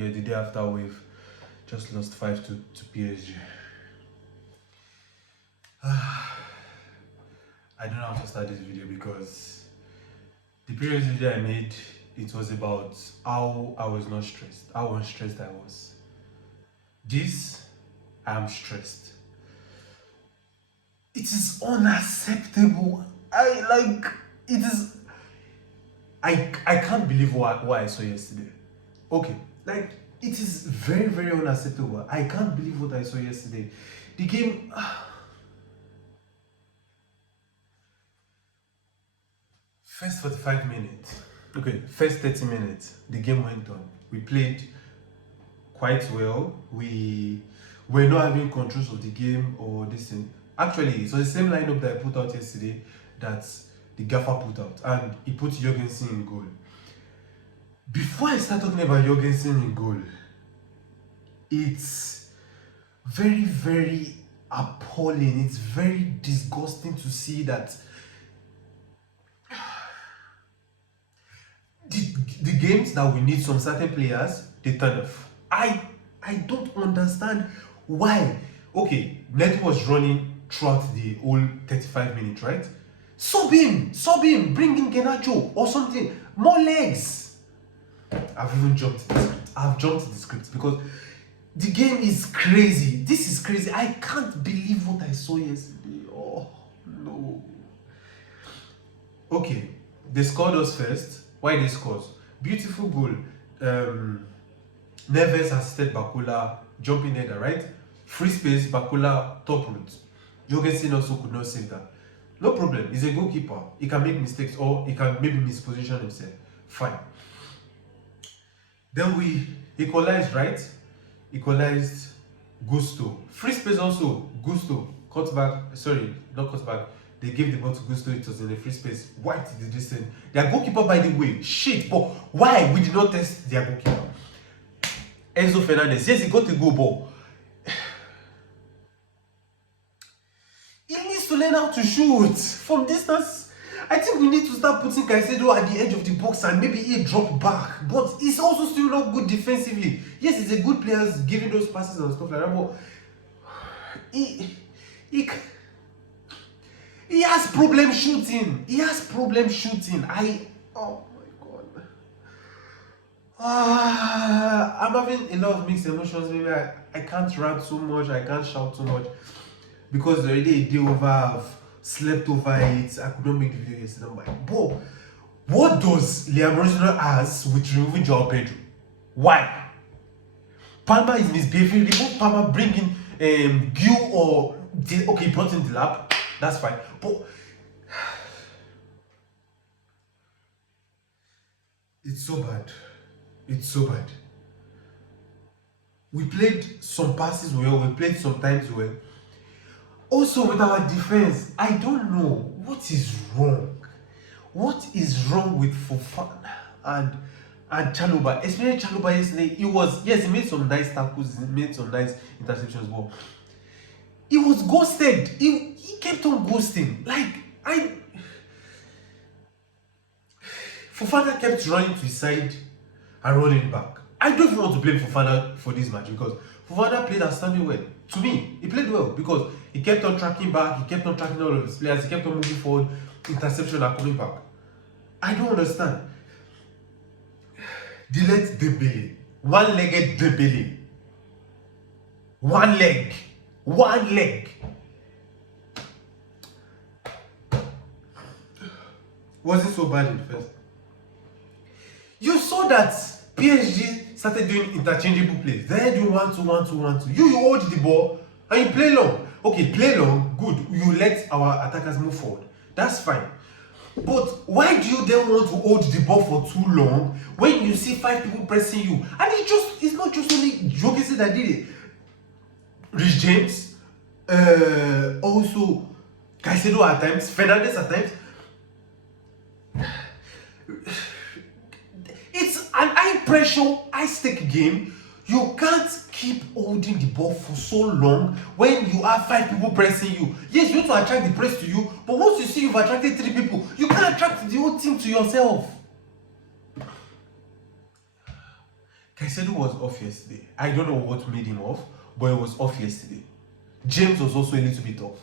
yeah, the day after we've just lost 5 to PSG. I don't know how to start this video because the previous video I made, it was about how I was not stressed, how unstressed I was. This, I'm stressed. It is unacceptable. I can't believe what I saw yesterday. Okay, like, it is very, very unacceptable. I can't believe what I saw yesterday. The game... First 45 minutes, okay, first 30 minutes, the game went on. We played quite well. We were not having controls of the game or this thing. Actually, so the same lineup that I put out yesterday that the gaffer put out, and he put Jorgensen in goal. Before I start talking about Jorgensen in goal, it's very, very appalling. It's very disgusting to see that the games that we need some certain players, they turn off. I don't understand why. Okay, Neto was running throughout the whole 35 minutes, right? Sub him, bring in Genacho or something. More legs. I've even jumped the script. I've jumped the script because the game is crazy. This is crazy. I can't believe what I saw yesterday. Oh no. Okay, they scored us first. Why they scored? Beautiful goal. Neves assisted Bakula, jumping header, right? Free space, Bakula, top route. Jorgensen also could not save that. No problem. He's a goalkeeper. He can make mistakes or he can maybe misposition himself. Fine. Then we equalized, right? Equalized. Gusto. Free space also. Gusto. Cut back. Sorry, not cut back. They gave the ball to Gusto. It was in the free space. Why did this thing? Their goalkeeper, by the way, shit. But why we did not test their goalkeeper? Enzo Fernandez. Yes, he got a goal ball. He needs to learn how to shoot from distance. I think we need to start putting Caicedo at the edge of the box and maybe he drop back. But he's also still not good defensively. Yes, he's a good player giving those passes and stuff like that. But he has problem shooting. Oh my god. I'm having a lot of mixed emotions. Maybe I can't rant so much. I can't shout so much because already a day over. I've slept over it. I could not make the video yesterday. But what does Liam Rosner has with removing Joao Pedro? Why? Palmer is misbehaving. Remove Palmer, bring in Gil or okay, brought in the lab. That's fine. But it's so bad. It's so bad. We played some passes well. We played sometimes well. Also with our defense, I don't know what is wrong. What is wrong with Fofana and Chalobah? Especially Chalobah yesterday. He made some nice tackles, he made some nice interceptions, but he was ghosted. He kept on ghosting. Fofana kept running to his side and running back. I don't even want to blame Fofana for this match because Fofana played outstanding well. To me, he played well because he kept on tracking back, he kept on tracking all of his players, he kept on moving forward, interception and coming back. I don't understand. Delete Dembele. One-legged Dembele. One leg. Was it so bad in the first? You saw that PSG started doing interchangeable plays. They're doing 1-2. You hold the ball and you play long. Okay, play long, good. You let our attackers move forward. That's fine. But why do you then want to hold the ball for too long when you see 5 people pressing you? And it's not just only Jorgensen that did it. Rich James, also Caicedo at times, Fernandez at times. It's an high pressure, high stake game. You can't keep holding the ball for so long when you have 5 people pressing you. Yes, you want to attract the press to you, but once you see you've attracted 3 people, you can't attract the whole team to yourself. Caicedo was off yesterday. I don't know what made him off, but he was off yesterday. James was also a little bit off.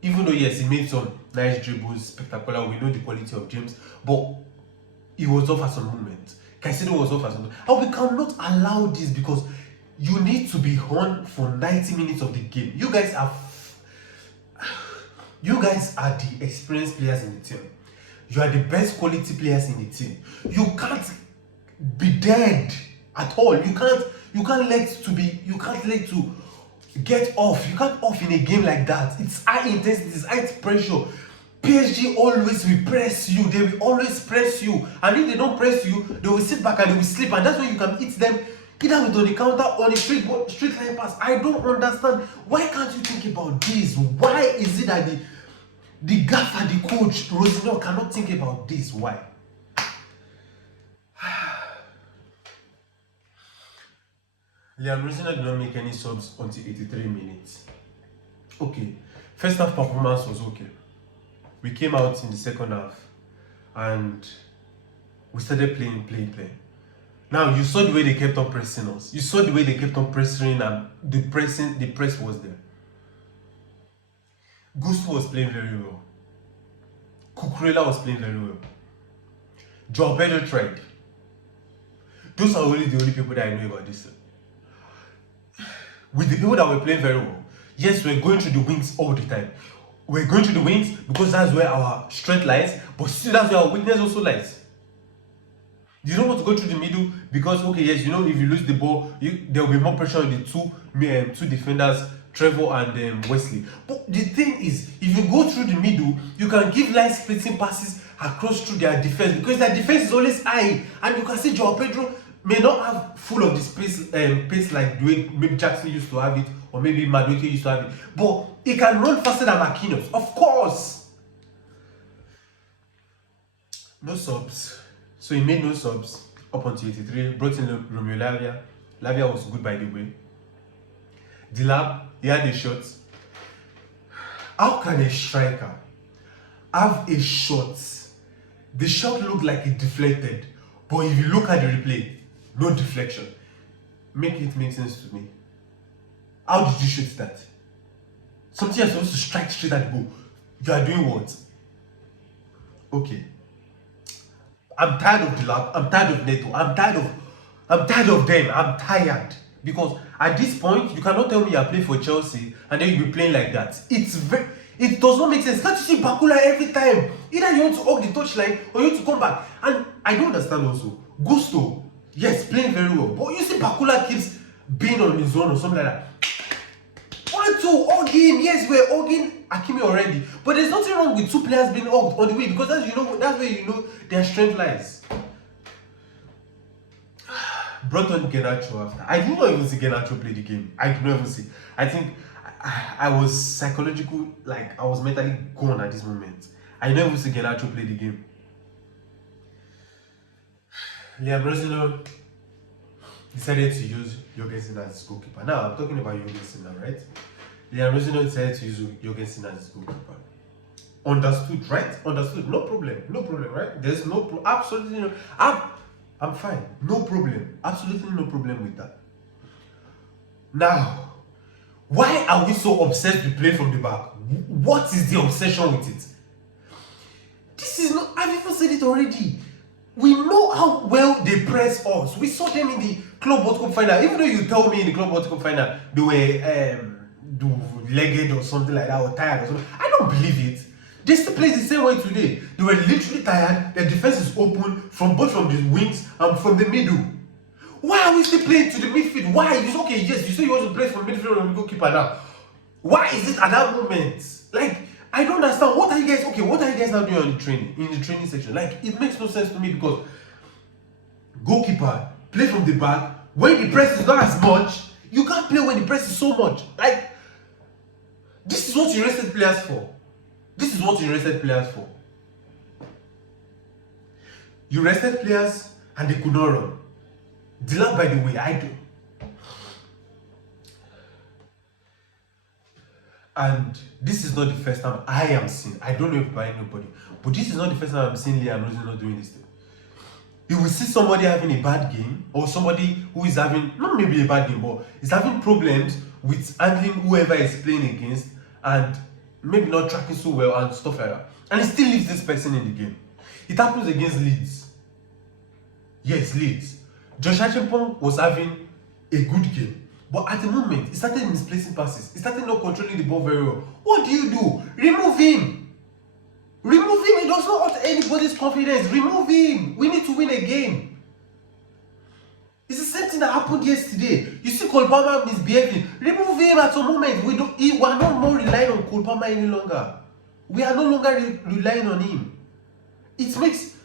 Even though, yes, he made some nice dribbles, spectacular. We know the quality of James, but he was off at some moment. Caicedo was off at some moment. And we cannot allow this because you need to be on for 90 minutes of the game. You guys are the experienced players in the team. You are the best quality players in the team. You can't be dead at all. You can't let to get off. You can't off in a game like that. It's high intensity, it's high pressure. PSG always will press you. They will always press you. And if they don't press you, they will sit back and they will sleep. And that's when you can hit them either with on the counter or the straight line pass. I don't understand. Why can't you think about this? Why is it that the gaffer, the coach, Rosinho cannot think about this? Why? Liam Rosinho did not make any subs until 83 minutes. Okay, first half performance was okay. We came out in the second half and we started playing. Now you saw the way they kept on pressing us. You saw the way they kept on pressing and the press was there. Gusto was playing very well. Cucurella was playing very well. João Pedro tried. Those are the only people that I know about this. With the people that were playing very well, yes, we're going through the wings all the time. We're going through the wings because that's where our strength lies, but still that's where our weakness also lies. You don't want to go through the middle because, okay, yes, you know, if you lose the ball, there will be more pressure on the two defenders, Trevor and Wesley. But the thing is, if you go through the middle, you can give line splitting passes across through their defense because their defense is always high, and you can see João Pedro may not have full of the pace like the way maybe Jackson used to have it, or maybe Madueke used to have it, but he can run faster than Marquinhos, of course. No subs. So he made no subs up until 83, brought in Romeo Lavia. Lavia was good, by the way. Dilab, he had a shot. How can a striker have a shot? The shot looked like it deflected, but if you look at the replay, no deflection. Make it make sense to me. How did you shoot that? Something you're supposed to strike straight at the goal. You are doing what? Okay. I'm tired of Dilab. I'm tired of Neto. I'm tired of them. I'm tired. Because at this point, you cannot tell me you're playing for Chelsea and then you'll be playing like that. It does not make sense. Can't you see Bakula every time? Either you want to hug the touchline or you want to come back. And I don't understand also. Gusto, yes, playing very well. But you see Bakula keeps being on his own or something like that. 1-2, hugging. Yes, we're hugging Hakimi already. But there's nothing wrong with two players being hugged on the way because that's where you know their strength lies. Brought on Garnacho after. I did not even see Garnacho play the game. I did not even see. I think I was psychological, like I was mentally gone at this moment. I did not even see Garnacho play the game. Liam Rosinho decided to use Jorgensen as his goalkeeper. Now I'm talking about Jorgensen now, right? Liam Rosinho decided to use Jorgensen as his goalkeeper. Understood, right? Understood. No problem, right? There's absolutely no. I'm fine. No problem. Absolutely no problem with that. Now, why are we so obsessed with playing from the back? What is the obsession with it? This is not. I've even said it already. We know how well they press us. We saw them in the Club World Cup final. Even though you tell me in the Club World Cup final they were legged or something like that or tired or something, I don't believe it. They still play the same way today. They were literally tired. Their defense is open from both from the wings and from the middle. Why are we still playing to the midfield? Why? It's okay, yes, you say you want to play from midfield and goalkeeper now. Why is it at that moment? Like, I don't understand. What are you guys now doing in the training section? Like, it makes no sense to me because goalkeeper, play from the back. When the press is not as much, you can't play when the press is so much. Like, this is what you rested players for. This is what you rested players for. You rested players and they could not run. Dilap, by the way, I do. And this is not the first time I am seeing. I don't know if by anybody, but this is not the first time I'm seeing Liam Rosinho not doing this thing. You will see somebody having a bad game, or somebody who is having, not maybe a bad game, but is having problems with handling whoever is playing against, and maybe not tracking so well and stuff like that. And he still leaves this person in the game. It happens against Leeds. Yes, Leeds. Josh Archimpong was having a good game, but at the moment, he started misplacing passes. He started not controlling the ball very well. What do? Remove him. Remove him. It does not hurt anybody's confidence. Remove him. We need to win a game. It's the same thing that happened yesterday. You see Cole Palmer misbehaving. Remove him at some moment. We are no more relying on Cole Palmer any longer. We are no longer relying on him. It makes...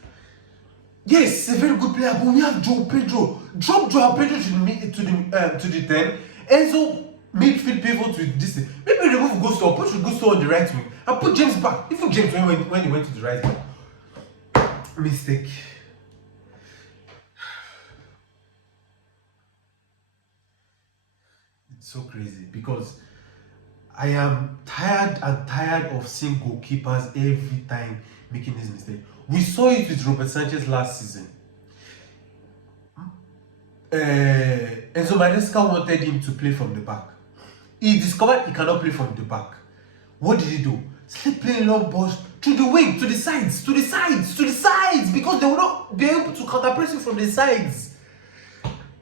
Yes, he's a very good player, but we have João Pedro. Drop João Pedro to the 10. Enzo midfield pivot with this thing. Maybe remove Gusto, put Gusto on the right wing, and put James back. Even James when he went to the right wing. Mistake. It's so crazy because I am tired of seeing goalkeepers every time making this mistake. We saw it with Robert Sanchez last season. Enzo Maresca wanted him to play from the back. He discovered he cannot play from the back. What did he do? Start playing long balls to the wing, to the sides, because they will not be able to counter-press you from the sides.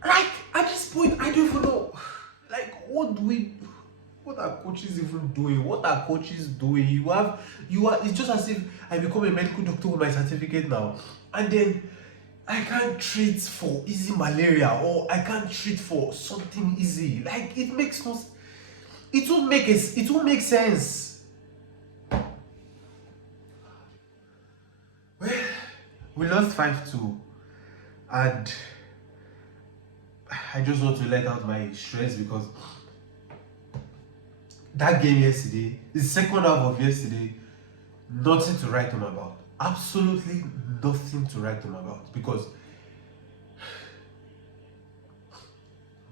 Like, at this point, I don't even know. Like, what are coaches even doing? What are coaches doing? It's just as if I become a medical doctor with my certificate now, and then I can't treat for easy malaria, or I can't treat for something easy. Like, it won't make sense. Well, we lost 5-2, and I just want to let out my stress because that game yesterday, the second half of yesterday, nothing to write home about. Absolutely nothing to write home about, because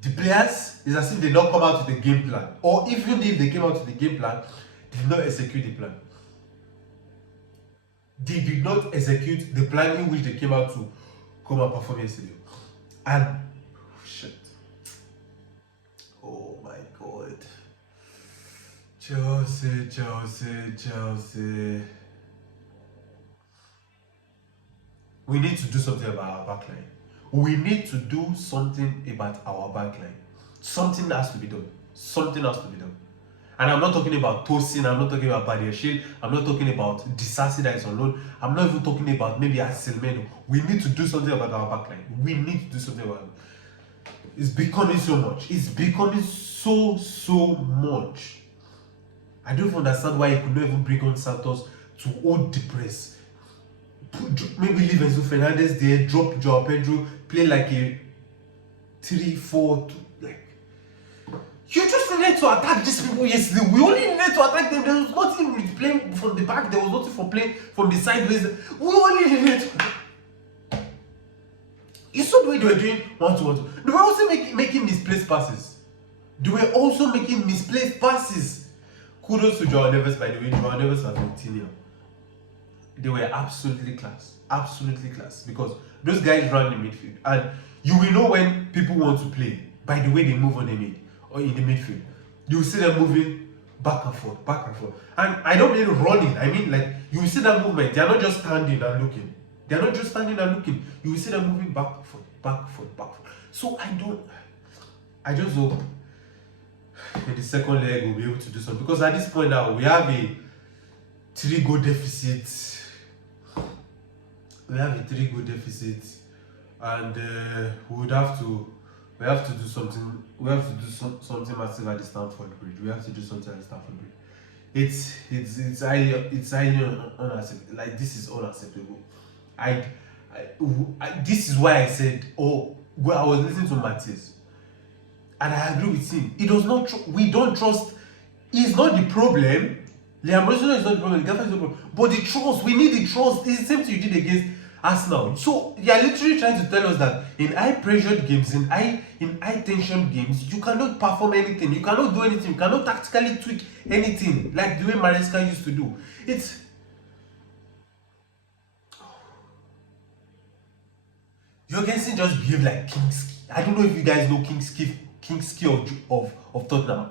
the players, is as if they don't come out with a game plan, or even if they came out with a game plan, they did not execute the plan. They did not execute the plan in which they came out to come and perform yesterday. And shit. Oh my God. Chelsea. We need to do something about our backline. We need to do something about our backline. Something has to be done. And I'm not talking about Tosin, I'm not talking about Badiashile, I'm not talking about Disasi that is on loan, I'm not even talking about maybe Asilmeno. We need to do something about our backline. We need to do something about it. It's becoming so much. It's becoming so much. I don't understand why he could not even bring on Santos to hold the press. Maybe leave Enzo Fernandez there, drop João Pedro, play like a 3-4-2. Like, you just needed to attack these people yesterday. We only needed to attack them. There was nothing with playing from the back. There was nothing for playing from the sideways. We only needed to... You saw the way they were doing 1-2-1-2. They were also making misplaced passes. Kudos to João Neves, by the way. João Neves and Coutinho. They were absolutely class, because those guys run the midfield, and you will know when people want to play by the way they move on the mid or in the midfield. You will see them moving back and forth, and I don't mean running. I mean, like, you will see that movement. They are not just standing and looking. You will see them moving back and forth. So I just hope in the second leg we'll be able to do something, because at this point now we have a 3-goal deficit. And we have to do something. We have to do something massive at the Stamford Bridge. It's highly unacceptable. Like, this is unacceptable. This is why I said, I was listening to Matthias, and I agree with him. He does not. We don't trust. He's not the problem. Liam Rossino is not the problem. The Gaffer is not the problem. But the trust, we need the trust. It's the same thing you did against Arsenal. So they are literally trying to tell us that in high-pressured games, in high-tension games, you cannot perform anything. You cannot do anything. You cannot tactically tweak anything like the way Maresca used to do. Jorgensen just behaved like King's. I don't know if you guys know King's key of Tottenham.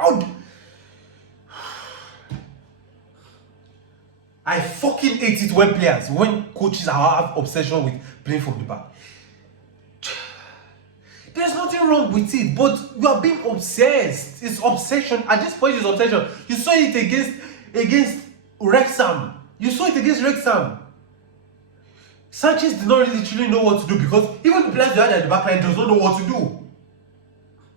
I fucking hate it when coaches have obsession with playing from the back. There's nothing wrong with it, but you are being obsessed. It's obsession. At this point, it's obsession. You saw it against Wrexham. You saw it against Wrexham. Sanchez did not really literally know what to do because even the players you had at the back line does not know what to do.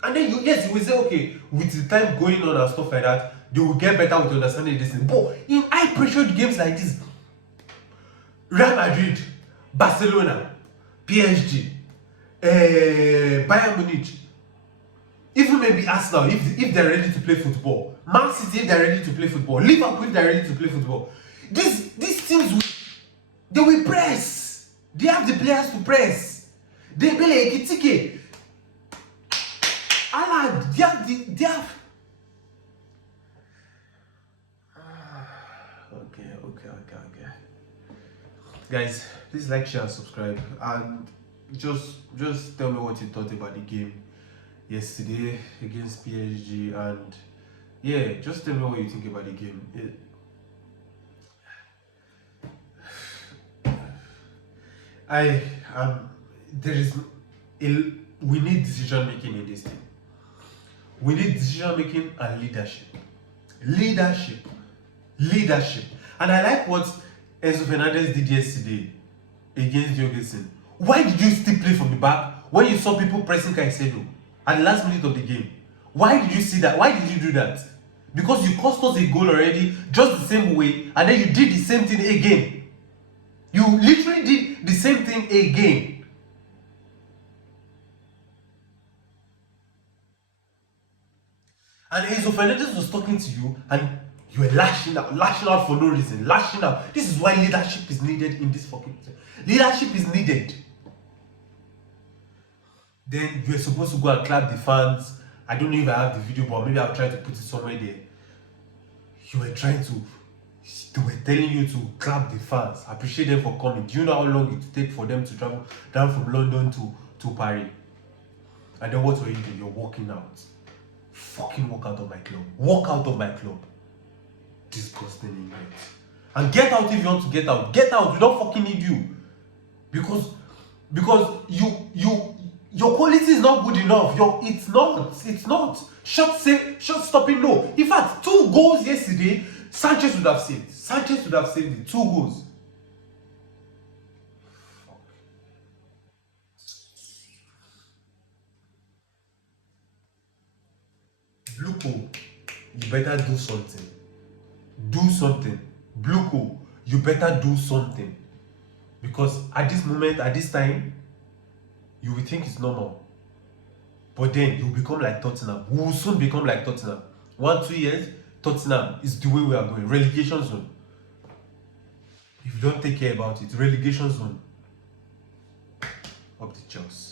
And then you will say, okay, with the time going on and stuff like that, they will get better with understanding this thing. But in high pressured games like this, Real Madrid, Barcelona, PSG, Bayern Munich, even maybe Arsenal, if they're ready to play football, Man City if they're ready to play football, Liverpool if they're ready to play football, these teams they will press. They have the players to press. They play like Kitike. Allah, they have. Okay. Guys, please like, share, and subscribe, and just tell me what you thought about the game yesterday against PSG, and yeah, just tell me what you think about the game. We need decision making in this thing. We need decision making and leadership. And I like what Enzo Fernandez did yesterday against Jorgensen. Why did you still play from the back when you saw people pressing Caicedo at the last minute of the game? Why did you see that? Why did you do that? Because you cost us a goal already, just the same way, and then you did the same thing again. You literally did the same thing again. And Enzo Fernandez was talking to you and you were lashing out for no reason. Lashing out. This is why leadership is needed in this fucking thing. Leadership is needed. Then you were supposed to go and clap the fans. I don't know if I have the video, but maybe I'll try to put it somewhere there. They were telling you to clap the fans. Appreciate them for coming. Do you know how long it would take for them to travel down from London to Paris? And then what were you doing? You're walking out. Fucking walk out of my club. Walk out of my club. Disgusting ignorant. And get out if you want to get out. Get out. We don't fucking need you. Because your quality is not good enough. It's not. Shot stopping, no. In fact, 2 goals yesterday, Sanchez would have saved. It. 2 goals. Fuck. Bluco, you better do something. Bluco, you better do something. Because at this moment, at this time, you will think it's normal. But then you'll become like Tottenham. We will soon become like Tottenham. 1-2 years, Tottenham is the way we are going. Relegation zone. If you don't take care about it, relegation zone. Up the Chelsea.